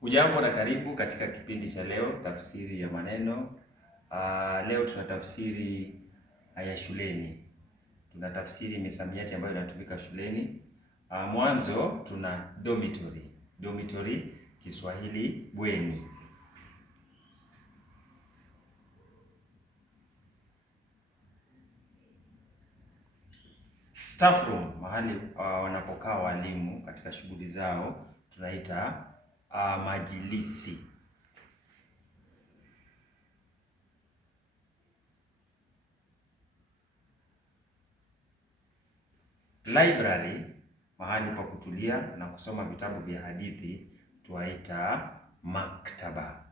Hujambo na karibu katika kipindi cha leo, tafsiri ya maneno. Leo tuna tafsiri ya shuleni. Tuna tafsiri misamiati ambayo inatumika shuleni. Mwanzo tuna dormitory. Dormitory Kiswahili bweni. Staff room, mahali wanapokaa walimu katika shughuli zao, tunaita majilisi. Library, mahali pa kutulia na kusoma vitabu vya hadithi, tuaita maktaba.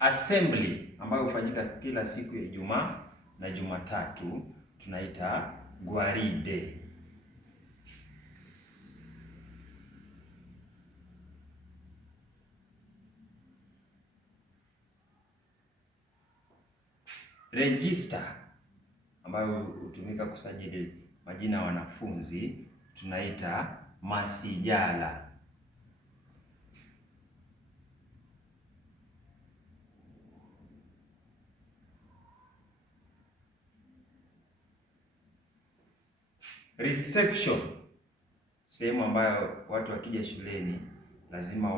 Assembly, ambayo hufanyika kila siku ya Ijumaa na Jumatatu, tunaita gwaride. Register, ambayo hutumika kusajili majina ya wanafunzi, tunaita masijala. Reception, sehemu ambayo watu wakija shuleni lazima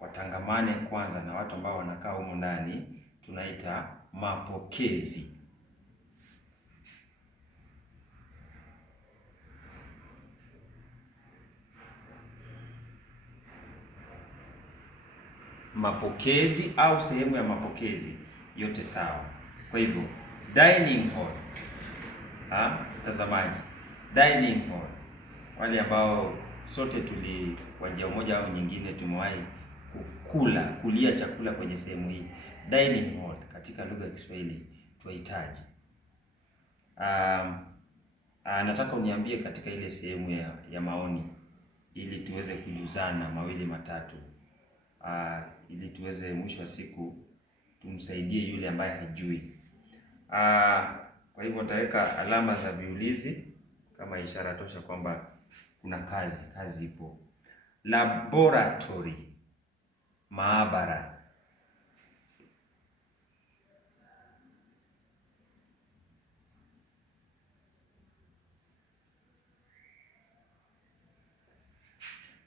watangamane kwanza na watu ambao wanakaa humu ndani, tunaita mapokezi. Mapokezi au sehemu ya mapokezi, yote sawa. Kwa hivyo dining hall, mtazamaji, dining hall, wale ambao sote kwa njia moja au nyingine tumewahi kulia chakula kwenye sehemu hii. Dining hall katika lugha ya Kiswahili tuhitaji. Nataka uniambie katika ile sehemu ya maoni, ili tuweze kujuzana mawili matatu, ili tuweze mwisho wa siku tumsaidie yule ambaye hajui. Kwa hivyo nitaweka alama za viulizi kama ishara tosha kwamba kuna kazi ipo. Laboratory, maabara.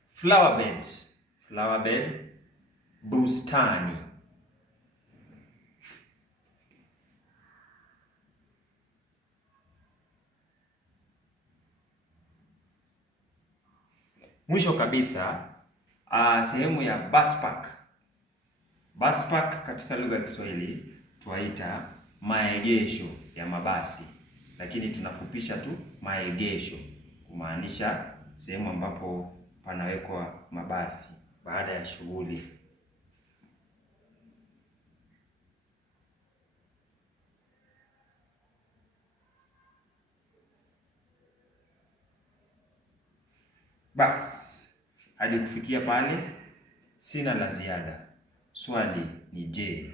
Flower bed, bustani. Mwisho kabisa, sehemu ya bus park. Bus park katika lugha ya Kiswahili tuaita maegesho ya mabasi, lakini tunafupisha tu maegesho kumaanisha sehemu ambapo panawekwa mabasi baada ya shughuli. Basi, hadi kufikia pale sina la ziada. Swali ni je,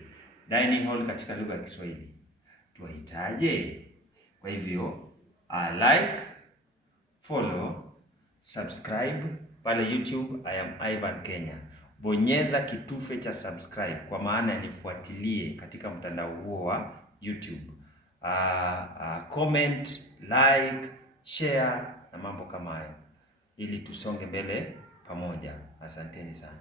dining hall katika lugha ya Kiswahili tuahitaje? Kwa hivyo like, follow, subscribe pale YouTube. I am Ivan Kenya. Bonyeza kitufe cha subscribe kwa maana nifuatilie katika mtandao huo wa YouTube. Comment, like, share na mambo kama hayo, ili tusonge mbele pamoja. Asanteni sana.